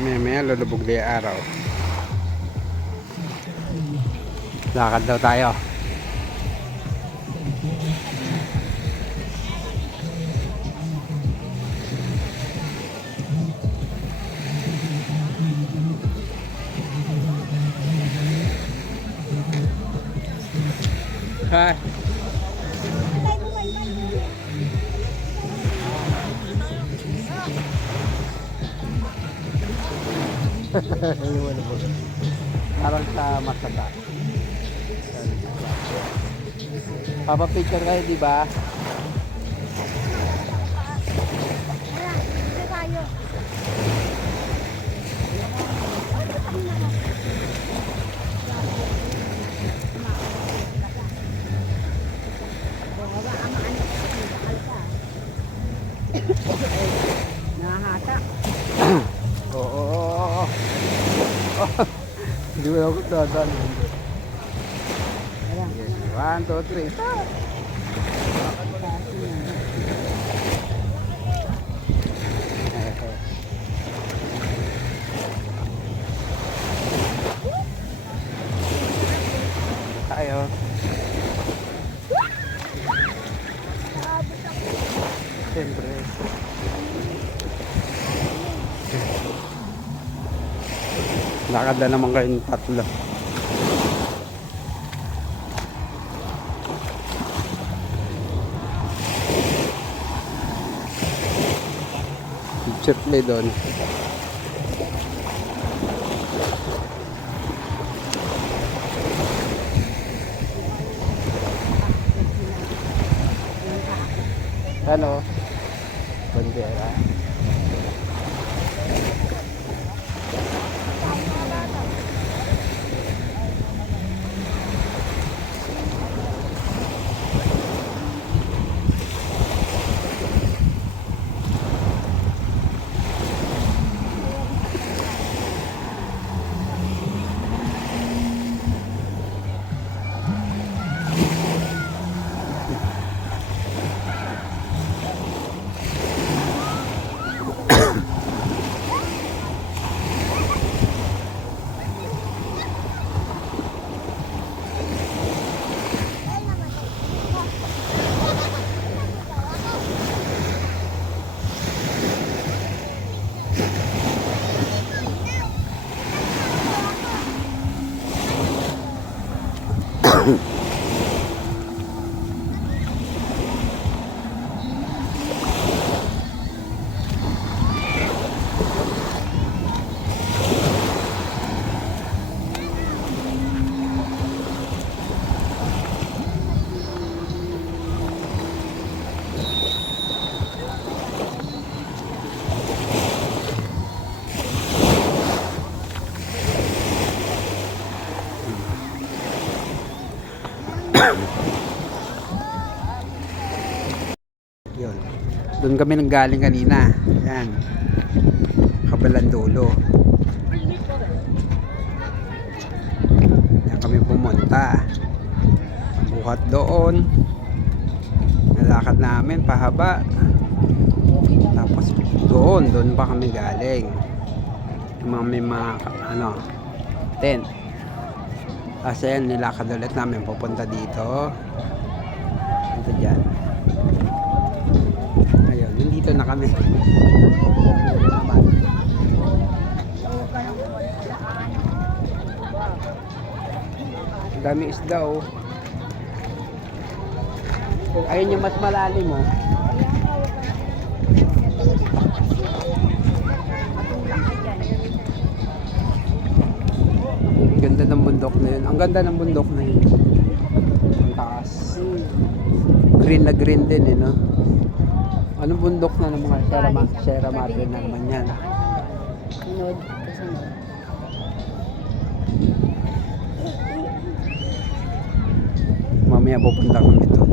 Maya lulubog na yung araw. Lakad daw tayo. Hi. Parang sa Masata. Papa-picture kayo, di ba? Nahata. Oo. Hindi mo ako dadaan. 1, 2, 3. Tayo. Siyempre. Lakad na naman kayong tatlo. Picture play doon. Ano? Bandera. Yun. Doon kami nanggaling kanina. Yan. Kabalang dulo. Yan kami pumunta. Buhat doon. Nalakad namin pahaba. Tapos doon pa kami galing. May mga tent. Kasi yan, nilakad ulit namin pupunta dito. Ito dyan. Ayun, nandito na kami. Ang dami isda oh. Ayun yung mas malalim oh. Ganda ng bundok na yun. Ang ganda ng bundok na yun. Ang taas. Green na green din eh, no? Anong bundok na ng mga Sierra Madre na naman yan? Sunod. Kasunod. Mamaya pupunta kami doon.